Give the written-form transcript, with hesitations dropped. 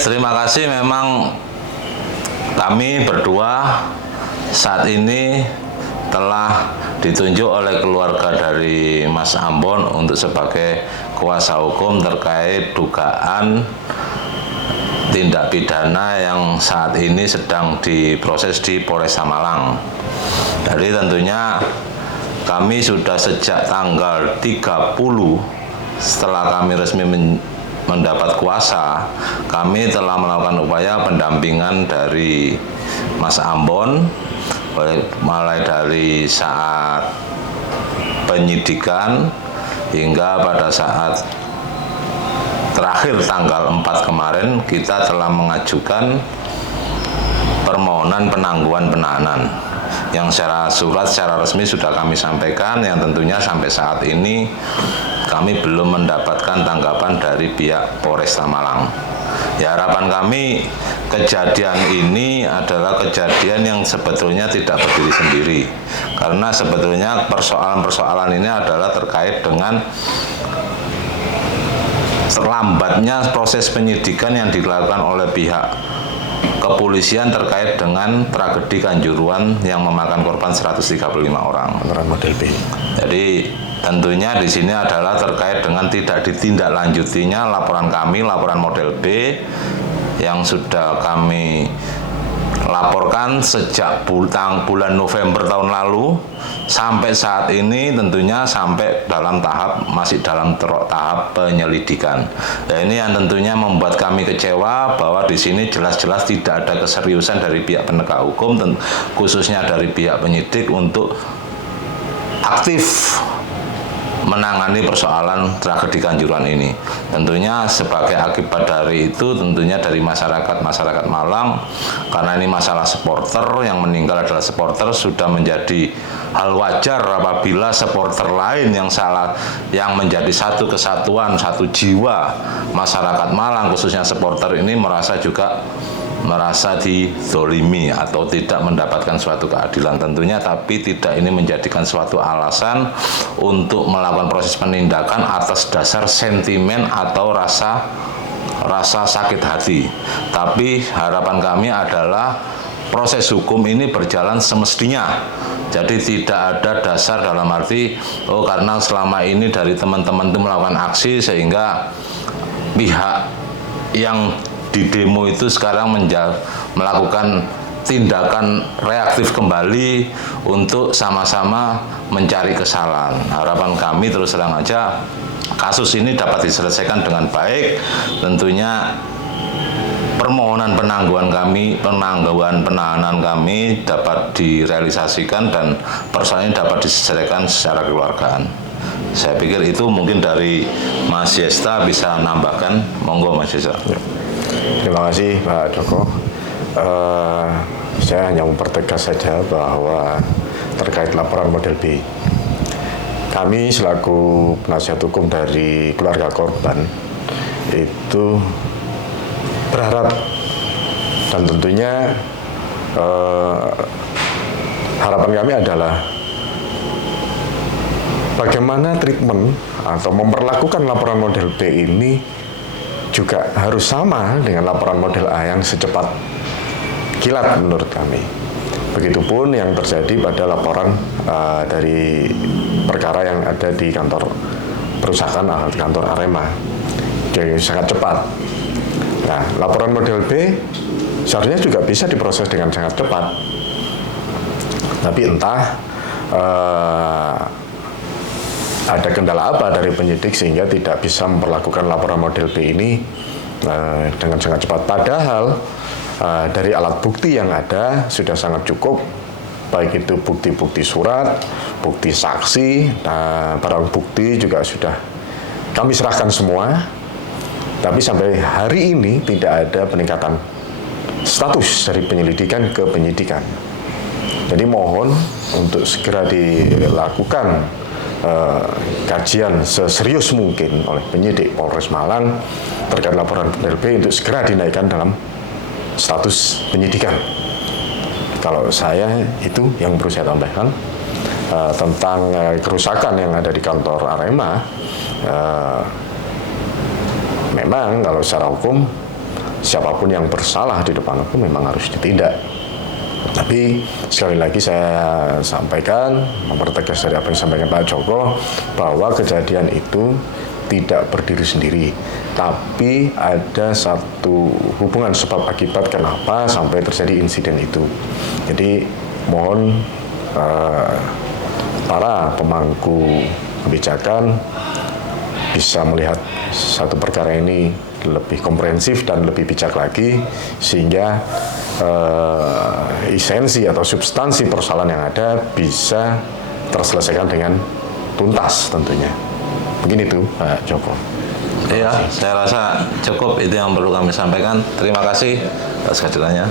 terima kasih. Memang kami berdua saat ini telah ditunjuk oleh keluarga dari Mas Ambon untuk sebagai kuasa hukum terkait dugaan tindak pidana yang saat ini sedang diproses di Polresta Malang. Jadi tentunya kami sudah sejak tanggal 30 setelah kami resmi mendapat kuasa, kami telah melakukan upaya pendampingan dari Mas Ambon mulai dari saat penyidikan hingga pada saat terakhir tanggal 4 kemarin kita telah mengajukan permohonan penangguhan penahanan yang secara surat, secara resmi sudah kami sampaikan, yang tentunya sampai saat ini kami belum mendapatkan tanggapan dari pihak Polresta Malang. Ya, harapan kami kejadian ini adalah kejadian yang sebetulnya tidak berdiri sendiri, karena sebetulnya persoalan-persoalan ini adalah terkait dengan terlambatnya proses penyidikan yang dilakukan oleh pihak kepolisian terkait dengan tragedi Kanjuruhan yang memakan korban 135 orang. Laporan model B. Jadi tentunya di sini adalah terkait dengan tidak ditindaklanjutinya laporan kami, laporan model B yang sudah kami laporkan sejak bulan November tahun lalu sampai saat ini, tentunya sampai dalam masih dalam tahap penyelidikan. Nah, ini yang tentunya membuat kami kecewa bahwa di sini jelas-jelas tidak ada keseriusan dari pihak penegak hukum, khususnya dari pihak penyidik untuk aktif menangani persoalan tragedi Kanjuruhan ini. Tentunya sebagai akibat dari itu, tentunya dari masyarakat Malang, karena ini masalah supporter, yang meninggal adalah supporter, sudah menjadi hal wajar apabila supporter lain yang menjadi satu kesatuan, satu jiwa masyarakat Malang, khususnya supporter ini merasa dizolimi atau tidak mendapatkan suatu keadilan tentunya, tapi tidak ini menjadikan suatu alasan untuk melakukan proses penindakan atas dasar sentimen atau rasa sakit hati. Tapi harapan kami adalah proses hukum ini berjalan semestinya. Jadi tidak ada dasar dalam arti karena selama ini dari teman-teman itu melakukan aksi sehingga pihak yang di demo itu sekarang melakukan tindakan reaktif kembali untuk sama-sama mencari kesalahan. Harapan kami terus terang aja kasus ini dapat diselesaikan dengan baik. Tentunya permohonan penangguhan penahanan kami dapat direalisasikan dan persoalan ini dapat diselesaikan secara kekeluargaan. Saya pikir itu mungkin dari Mas Yesta bisa nambahkan. Monggo Mas Yesta. Terima kasih Pak Joko. Saya hanya mempertegas saja bahwa terkait laporan model B, kami selaku penasihat hukum dari keluarga korban itu berharap dan tentunya harapan kami adalah bagaimana treatment atau memperlakukan laporan model B ini juga harus sama dengan laporan model A yang secepat kilat menurut kami. Begitupun yang terjadi pada laporan dari perkara yang ada di kantor perusahaan atau kantor Arema. Jadi sangat cepat. Nah, laporan model B seharusnya juga bisa diproses dengan sangat cepat. Tapi entah ada kendala apa dari penyidik sehingga tidak bisa memperlakukan laporan model B ini dengan sangat cepat. Padahal dari alat bukti yang ada sudah sangat cukup, baik itu bukti-bukti surat, bukti saksi, barang bukti juga sudah kami serahkan semua. Tapi sampai hari ini tidak ada peningkatan status dari penyelidikan ke penyidikan. Jadi mohon untuk segera dilakukan kajian seserius mungkin oleh penyidik Polres Malang terkait laporan model B untuk segera dinaikkan dalam status penyidikan. Kalau saya itu yang perlu saya tambahkan tentang kerusakan yang ada di kantor Arema. Memang kalau secara hukum siapapun yang bersalah di depan hukum memang harus ditindak. Tapi sekali lagi saya sampaikan, mempertegas dari apa yang disampaikan Pak Joko, bahwa kejadian itu tidak berdiri sendiri, tapi ada satu hubungan sebab akibat kenapa sampai terjadi insiden itu. Jadi mohon para pemangku kebijakan bisa melihat satu perkara ini lebih komprehensif dan lebih bijak lagi, sehingga esensi atau substansi persoalan yang ada bisa terselesaikan dengan tuntas tentunya. Begini itu Pak Joko. Iya, saya rasa cukup itu yang perlu kami sampaikan. Terima kasih atas kehadirannya.